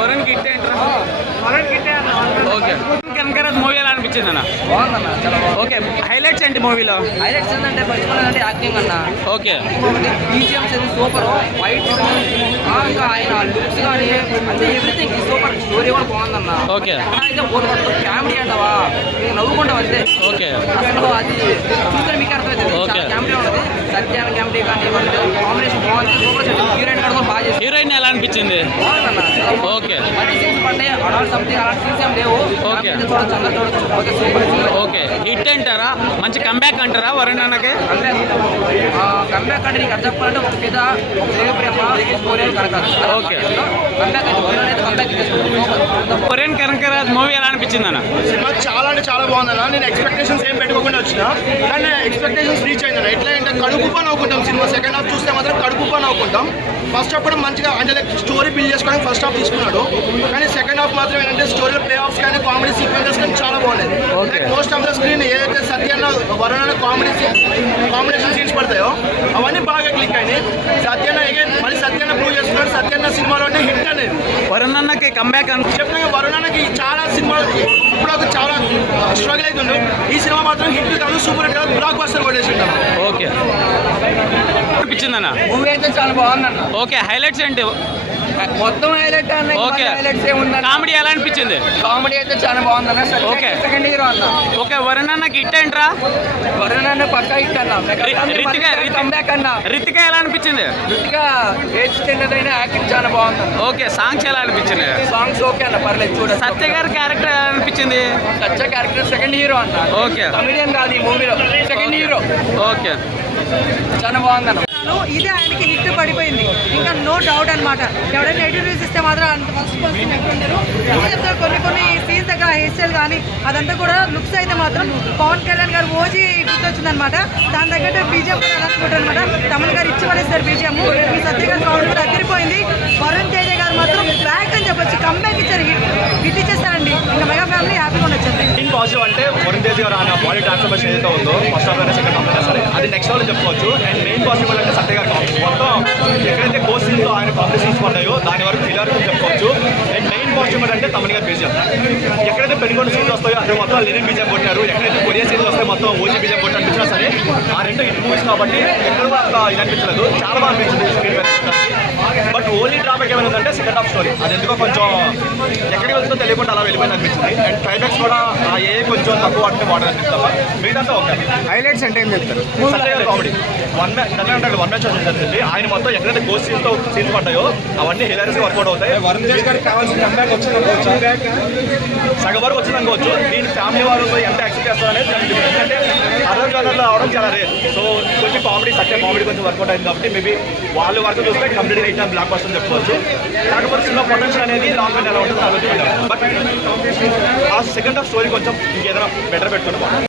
వరుణ్ గిట్ ఓకే కనకరాజ్ మూవీ ఎలా అనిపించింది అన్న? బాగుందన్న, చాలా బాగుంది. ఓకే, హైలైట్స్ ఏంటి మూవీలో? హైలైట్స్ ఏంటంటే ఫస్ట్ వన్ అంటే యాక్టింగ్ అన్న. ఓకే, బీజిఎమ్స్ సూపర్, ఫైట్ ఇంకా ఆయన లుక్స్ కానీ అంటే ఎవ్రీథింగ్ సూపర్. స్టోరీ కూడా బాగుందన్న. ఓకే, అయితే బోర్ కొట్టదు, కామెడీ అంటావా నవ్వుకుంటాం అంతే. ఓకే, అసలు అది చూస్తే మీకు అర్థమవుతుంది, చాలా కామెడీ ఉంటుంది. సత్యాన కామెడీ కానీ కాంబినేషన్ బాగుంది. సూపర్ హీరోయిన్ కూడా బాగా చేసి. హీరోయిన్ ఎలా అనిపించింది? బాగుందన్న. ఓకే, అన్ని సీన్స్ పడ్డాయి, అడాల్ట్ సంథింగ్ అలాంటి సీన్స్ ఏం లేవు. ఓకే, చూడొచ్చు, అందరూ చూడొచ్చు. Okay, super. ఓకే, హిట్ అంటారా? మంచి కంబ్యాక్ అంటారా వరుణ్ అన్నకి? కంబ్యాక్ అంటే నీకు అర్థం చెప్పాలంటే ఒక పిత, ఒక దేవి ప్రేమ, స్టోరీ కనకాదు. ఓకే, కంబ్యాక్ అయితే వరుణ్ అనేది కంబ్యాక్ చేసుకుంటాం. వరుణ్ కనకరాజ్ మూవీ ఎలా అనిపించింది అన్న? సినిమా చాలా అంటే చాలా బాగుందన్న. నేను ఎక్స్పెక్టేషన్స్ ఏం పెట్టుకోకుండా వచ్చిన, కానీ ఎక్స్పెక్టేషన్స్ రీచ్ అయిందన్న. ఎట్లా అంటే కడుపుపా నవ్వుకుంటాం. సినిమా సెకండ్ హాఫ్ చూస్తే మాత్రం కడుపుపా నవ్వుకుంటాం. ఫస్ట్ హాఫ్ కూడా మంచిగా అంటే స్టోరీ బిల్డ్ చేసుకోవడానికి ఫస్ట్ హాఫ్ తీసుకున్నాడు, కానీ సెకండ్ హాఫ్ మాత్రం ఏంటంటే స్టోరీలో ప్లే ఆఫ్స్ కానీ కామెడీ సీక్వెన్సెస్ కానీ చాలా బాగున్నాయి. Like most of the screen ఏదైతే సత్యాన్న వరుణ కాంబినేషన్ సీన్స్ పడతాయో అవన్నీ బాగా క్లిక్ అయినాయి. సత్యాన్న అగైన్ మళ్ళీ సత్యాన్న ప్రూవ్ చేస్తున్నాడు. సత్యాన్న సినిమాలోనే హిట్ అనేది వరుణ్ అన్నకి కంబ్యాక్ చెప్పిన వరుణకి చాలా సినిమాలు ఇప్పుడు చాలా స్ట్రగుల్ అవుతుండు. ఈ సినిమా మాత్రం హిట్ కాదు, సూపర్ హిట్ కాదు, బ్లాక్ బస్టర్ కొట్టేసిండు. ఓకే, అనిపించింది అన్న? మూవీ అయితే చాలా బాగుందన్న. ఓకే, హైలైట్స్ ఏంటి? మొత్తం హైలైట్ అన్న. Okay, highlights ఏముందన్న? కామెడీ ఎలా అనిపించింది? కామెడీ అయితే చాలా బాగుందన్న. ఓకే, సెకండ్ హీరో అన్న. ఓకే, వరుణ్ అన్నకి హిట్ ఏంట్రా? వరుణ్ అన్న పక్కా హిట్ అన్న. కంబ్యాక్ అన్న. రితిక ఎలా అనిపించింది? రితికా ఏజ్ చిన్నదైన యాక్టింగ్ చాలా బాగుంది. ఓకే, సాంగ్స్ ఎలా అనిపించింది? సాంగ్స్ ఓకే అన్న, పర్లేదు చూడ. సత్య గారి క్యారెక్టర్ ఎలా అనిపించింది? సత్య క్యారెక్టర్ సెకండ్ హీరో అన్న. ఓకే, కమెడియన్ కాదు ఈ మూవీలో, సెకండ్ హీరో. ఓకే, చాలా బాగుందన్న. ఇదే ఆయనకి హిట్ పడిపోయింది, ఇంకా నో డౌట్ అనమాట. ఎవరైనా నెగిటివ్ రివ్యూస్ ఇస్తే మాత్రం అంత ఫస్ట్ పర్సన్ ఎక్కడుంటారు. కొన్ని సీన్స్ దగ్గర హెయిర్ స్టైల్ కానీ అదంతా కూడా లుక్స్ అయితే మాత్రం పవన్ కళ్యాణ్ గారు ఓజీ గుర్తొచ్చిందనమాట. దాని తగ్గట్టు బీజేఎం కూడా అలాంటి అనమాట. తమిళ గారు ఇచ్చి పడేస్తారు బీజేఎం. ఈ సత్య గారు కౌంట్ కూడా అదిరిపోయింది. వరుణ్ తేజ గారు మాత్రం బ్యాక్ అని చెప్పొచ్చు, కంబ్యాక్ ఇచ్చారు, హిట్ ఇచ్చేస్తారండి. ఇంకా మెగా ఫ్యామిలీ హ్యాపీగా ఉండొచ్చు. మెయిన్ పాజిటివ్ అంటే వరుణ్ తేజ్ గారు ఆయన బాడీ ట్రాన్స్ఫర్మేషన్ ఏదైతే ఉందో ఫస్ట్ హాఫ్ అయినా సెకండ్ హాఫ్ అయినా సరే అది నెక్స్ట్ లెవెల్ చెప్పుకోవచ్చు. అండ్ మెయిన్ పాజిటివ్ అంటే సత్య గారు మొత్తం ఎక్కడైతే కోర్సీలో ఆయన కాంపిటీషన్స్ పడ్డాయో దాని వరకు కిలర్ చెప్పుకోవచ్చు. అండ్ మెయిన్ పాజిటివ్ అంటే తమిళ గారు బీజం ఎక్కడైతే పెనుగొండ సీన్స్ వస్తాయో అదే మొత్తం లెనిన్ బీజం కొట్టారు. ఎక్కడైతే కొరియా సీన్స్ వస్తే మొత్తం ఓజీ బీజం కొట్టి అనిపించినా సరే ఆ రెండు హిట్ మూవీస్ కాబట్టి ఎక్కడ అంత ఇది అనిపించలేదు, చాలా బాగా అనిపించింది స్క్రీన్ మీద. బట్ ఓన్లీ డ్రాబ్యాక్ ఏమైందంటే సెకండ్ హాఫ్ స్టోరీ అది ఎందుకో కొంచెం ఎక్కడికి వెళ్తుందో తెలియకుండా అలా వెళ్ళిపోయింది అనిపించింది. అండ్ క్లైమాక్స్ కూడా ఏ కొంచెం తక్కువ అంటే వాటర్ అనిపిస్తుంది. మిగతా ఓకే. హైలైట్స్ అంటే ఏం చెప్తారు? సత్య గారు కామెడీ వన్ మ్యాచ్ వచ్చింది. ఆయన మొత్తం ఎక్కడైతే గోస్ట్ సీన్స్ పడ్డాయో అవన్నీ హిలారియస్ గా వర్కౌట్ అవుతాయి. వరుణ్ తేజ్ గారికి కావాల్సిన కంబ్యాక్ వచ్చింది అనుకోవచ్చు, సగం వరకు వచ్చింది అనుకోవచ్చు. దీని ఫ్యామిలీ వారు ఎంత యాక్సెప్ట్ చేస్తారు అనేది ఎందుకంటే అదర్ కలర్లో అవడం చాలా రేర్. సో కొంచెం కామెడీ సత్య కామెడీ కొంచెం వర్కౌట్ అయింది కాబట్టి మేబీ వాళ్ళు వరకు చూస్తే కంప్లీట్గా హిట్ బ్లాక్ బస్టర్ చెప్పుకోవచ్చు. కాకపోతే సినిమా పొటెన్షియల్ అనేది లాంగ్ రన్ ఎలా ఉంటుందో ఆలోచించారు. బట్ ఆ సెకండ్ హాఫ్ స్టోరీ కొంచెం ఇంకేదైనా బెటర్ పెట్టుకుంటాం.